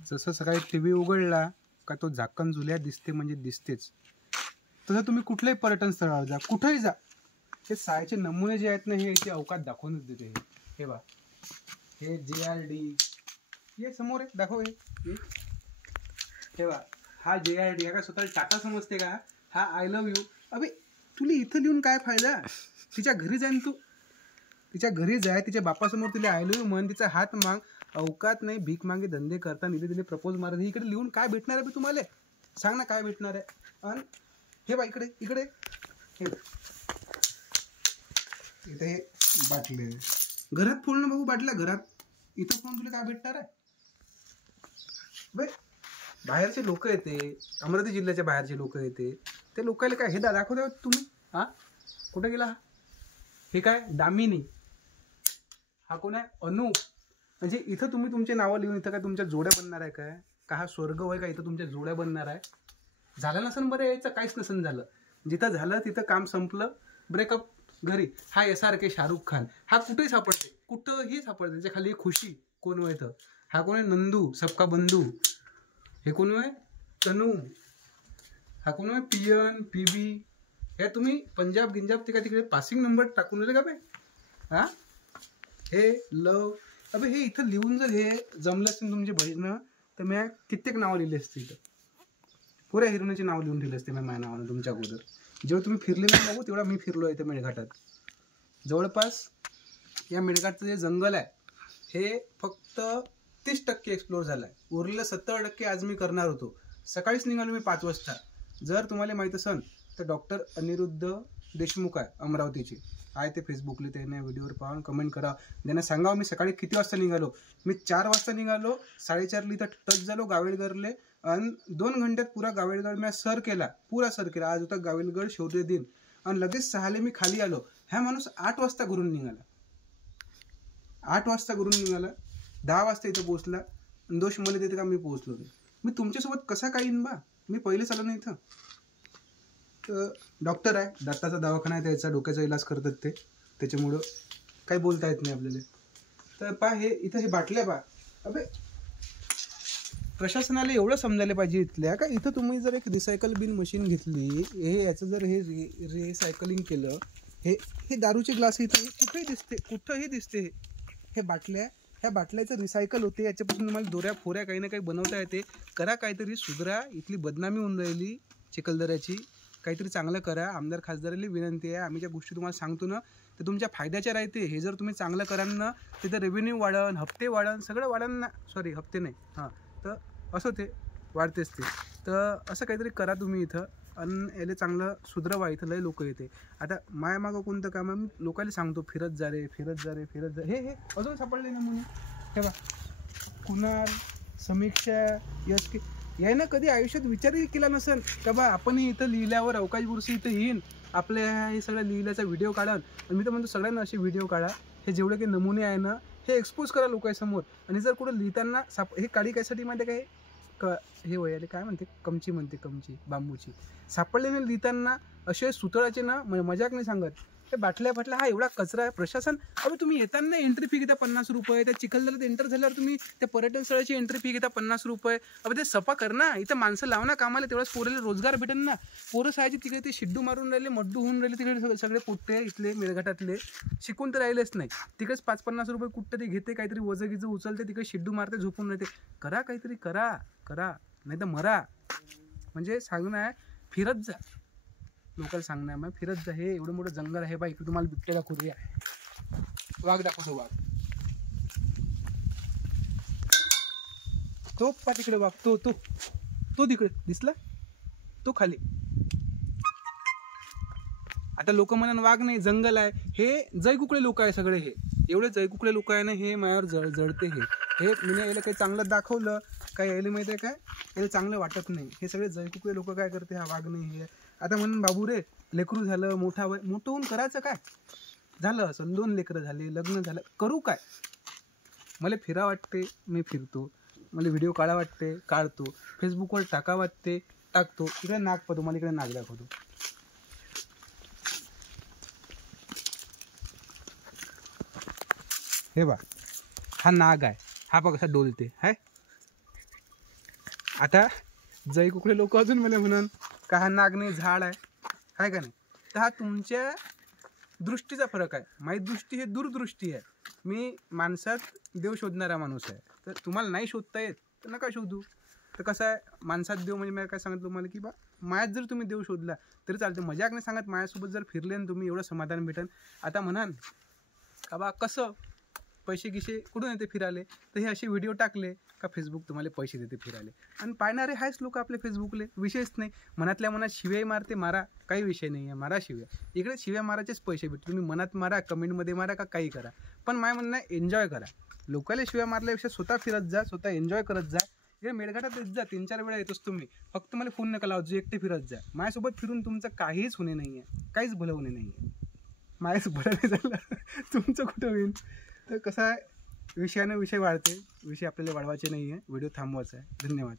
जसं सकाळी टीव्ही उघडला का तो झाकण झुल्या दिसते म्हणजे दिसतेच, तसं तुम्ही कुठल्याही पर्यटन स्थळावर जा, कुठेही जा, हे सायचे नमुने जे आहेत ना हे याची अवकात दाखवूनच देते. हे बा, हे JRD, हे समोर आहे, दाखव. हे बा, हा JRD, हा काय स्वतःला टाटा समजते का? हा आय लव्ह यू. अबे तुला इथं लिहून काय फायदा? तिच्या घरी जाईन तू, तिच्या घरी जाय, तिच्या बापासमोर तिला आय लव्ह यू म्हण, तिचा हात माग. अवकात नाही, भीक मागे धंदे करता, तिला प्रपोज मारत. इकडे लिहून काय भेटणार आहे तुम्हाला? सांग ना काय भेटणार आहे? आणि हे बा इकडे इकडे हे इथे हे बाटले घरात फोडणं बघू, बाटल्या घरात. इथं फोन तुला काय भेटणार आहे? बे बाहेरचे लोक येते, अमरावती जिल्ह्याच्या बाहेरचे लोक येते, ते लोकांना काय हे दाखवता तुम्ही? हा कुठे गेला? हे काय दामिनी, हा कोण आहे? अनु. म्हणजे इथं तुम्ही तुमचे नावं लिहून इथं काय तुमच्या जोड्या बनणार आहे काय? का हा स्वर्ग होय का इथं तुमच्या जोड्या बनणार आहे? झालं नसेल बरं, यायचं काहीच नसेल झालं. जिथं झालं तिथं काम संपलं, ब्रेकअप घरी. हा SRK शाहरुख खान, हा कुठेही सापडते, कुठंही सापडते. त्याच्या खाली खुशी कोण होय तर हा कोण आहे? नंदू सबका बंधू. हे कोण आहे? तनू. हा कोण आहे? PN PB. हे तुम्ही पंजाब गिंजाब ते का तिकडे पासिंग नंबर टाकून दिले का बे? हा हे लव. अबे हे इथं लिहून जर हे जमलं असेल तुमची बहीण तर मी कित्येक नावं लिहिली असते. इथं पुऱ्या हिरोईनचे नाव लिहून दिले असते मी माझ्या नावानं तुमच्या अगोदर. जेव्हा तुम्ही फिरले नाही बघू तेवढा मी फिरलो आहे इथं मेळघाटात. जवळपास या मेळघाटचं जे जंगल आहे हे फक्त 30% एक्सप्लोर झालं आहे. उरलेलं 70% आज मी करणार होतो. सकाळीच निघालो मी 5 वाजता. जर तुम्हाला माहीत असेल तर डॉक्टर अनिरुद्ध देशमुख आहे अमरावतीचे, आहे ते फेसबुकला, त्याने व्हिडिओवर पाहून कमेंट करा, त्यांना सांगा मी सकाळी किती वाजता निघालो. मी 4 वाजता निघालो, 4:30 इथं टच झालो गावेलगडले, आणि 2 घंट्यात पुरा गावेलगड मी सर केला, पुरा सर केला. आज होता गावेलगड शौर्य दिन, आणि लगेच 6 मी खाली आलो. हा माणूस 8 वाजता घरून निघाला, 8 वाजता घरून निघाला, 10 वाजता इथं पोहोचला. दोष मला देते का मी पोहोचलो नाही? मी तुमच्यासोबत कसा काय येईन बा? मी पहिलेच आलो ना इथं. तर डॉक्टर आहे, दाताचा दवाखाना आहे, त्याचा डोक्याचा इलाज करतात ते, त्याच्यामुळं काही बोलता येत नाही आपल्याला. तर पा हे इथं हे बाटल्या पा. अबे प्रशासनाला एवढं समजायला पाहिजे इथल्या का, इथं तुम्ही जर एक रिसायकल बिन मशीन घेतली, हे याचं जर हे रिसायकलिंग केलं, हे दारूचे ग्लास इथं कुठेही दिसते, कुठंही दिसते. हे बाटल्या, ह्या बाटल्याचं रिसायकल होते, याच्यापासून तुम्हाला दोऱ्या फोऱ्या काही ना काही बनवता येते. करा काहीतरी, सुधरा. इथली बदनामी होऊन राहिली चिखलदऱ्याची, काहीतरी चांगलं करा. आमदार खासदाराला विनंती आहे, आम्ही ज्या गोष्टी तुम्हाला सांगतो ना ते तुमच्या फायद्याच्या राहते. हे जर तुम्ही चांगलं कराल ना तिथं रेव्हेन्यू वाढन, हप्ते वाढन, सगळं वाढन ना. सॉरी हप्ते नाही, हां तर असं ते वाढतेच ते. तर असं काहीतरी करा तुम्ही इथं, आणि याला चांगलं सुधरवा. इथं लय लोक येते. आता माया मागं कोणतं काम आहे, मी लोकांना सांगतो फिरत जा रे, फिरत जा रे, फिरत जा. हे अजून सापडले नमुने. हे बा, कुणाल, समीक्षा, यश, यानं कधी आयुष्यात विचारही केला नसेल का बा आपण इथं लिहिल्यावर अवकाश बुरशी इथं येईन, आपल्या हे सगळं लिहिल्याचा व्हिडिओ काढा. आणि मी तर म्हणतो सगळ्यांना असे व्हिडिओ काढा, हे जेवढे काही नमुने आहे ना हे एक्सपोज करा लोकांसमोर. आणि जर कुठं लिहिताना हे काळी कायसाठी माहिती आहे काय, हे वयाले काय म्हणते, कमची म्हणते, कमची बांबूची सापडले ना लिहिताना असे सुतळाचे ना, मजाक नाही सांगत. ते बाटल्या हा एवढा कचरा आहे. प्रशासन, अबे तुम्ही येताना एंट्री फी घेता 50 रुपये, त्या चिखलदऱ्यात एंटर झाल्यावर तुम्ही त्या पर्यटन स्थळाची एंट्री फी घेता 50 रुपये. अबे ते सफा कर ना, इथं माणसं लाव ना कामाला, तेवढंच पोराला रोजगार भेटेल ना. पोरं सायचे तिकडे ते शिड्डू मारून राहिले, मड्डू होऊन राहिले तिकडे सगळे पोट्टे इथले मेळघाटातले, शिकून तर राहिलेच नाही. तिकडेच 5-50 रुपये कुठं ते घेते, काहीतरी वजगीचं उचलते, तिकडे शिड्डू मारते, झोपून राहते. करा काहीतरी, करा करा, नाही तर मरा. म्हणजे सांगणं आहे फिरत जा, लोकल सांगणार मग फिरत जा. हे एवढं मोठं जंगल आहे बा, इकडे तुम्हाला बिबट्या दाखवूया, वाघ दाखवतो, वाघ तो पा तिकडे, वाघ तो तो तो तिकडे दिसला, तो खाली. आता लोक म्हणून वाघ नाही, जंगल आहे. हे जयकुकडे लोक आहे सगळे, हे एवढे जयकुकडे लोक आहे ना, हे मायावर जळते. हे मी याला काही चांगलं दाखवलं काय, यायला माहिती आहे काय, याला चांगलं वाटत नाही. हे सगळे जयकुकडे लोक काय करते, हा वाघ नाही. हे आता म्हणून बाबू रे, लेकरू झालं, मोठं होऊन करायचं काय, झालं असं 2 लेकरं झाले, लग्न झालं, करू काय. मला फिरा वाटते, मी फिरतो. मला व्हिडिओ काढा वाटते, काढतो. फेसबुकवर टाका वाटते, टाकतो. इकडे नाग पाहतो, मला इकडे नाग दाखवतो. हे बा, हा नाग आहे, हा बघ कसा डोलते, हाय आता जै कुकडे लोक अजून मला म्हणून का हा नाग नाही झाड आहे का नाही. तर हा तुमच्या दृष्टीचा फरक आहे. माझी दृष्टी ही दूरदृष्टी आहे. मी माणसात देव शोधणारा माणूस आहे. तर तुम्हाला नाही शोधता येत तर नका शोधू. तर कसं आहे, माणसात देव म्हणजे मी काय सांगितलं तुम्हाला की बा मायात जर तुम्ही देव शोधला तरी चालतं. मजाक नाही सांगत, मायासोबत जर फिरले ना तुम्ही एवढं समाधान भेटन. आता म्हणाल का बा कसं पैसे गिसे कुठून येते फिरायले, तर हे असे व्हिडिओ टाकले का फेसबुक तुम्हाला पैसे देते फिरायले. आणि पाहणारे आहेच लोक आपले फेसबुकले, विषयच नाही. मनातल्या मनात शिव्याही मारते, मारा, काही विषय नाही आहे, मारा शिव्या. इकडे शिव्या मारायचेच पैसे भेटते. तुम्ही मनात मारा, कमेंटमध्ये मारा का काही करा, पण माझं म्हणणं आहे एन्जॉय करा. लोकांना शिव्या मारल्यापेक्षा स्वतः फिरत जा, स्वतः एन्जॉय करत जा. इकडे मेळघाटात येत जा, 3-4 वेळा येतोच तुम्ही. फक्त मला फोन नका लावतो, एकटे फिरत जा. माझ्यासोबत फिरून तुमचं काहीच होणे नाही आहे, काहीच भलं होणे नाही आहे. माझ्याच बरं नाही झालं तुमचं कुठं होईल. तर कसं आहे, विषयानं विषय वाढते, विषय आपल्याला वाढवायचे नाही आहे, व्हिडिओ थांबवायचा आहे. धन्यवाद.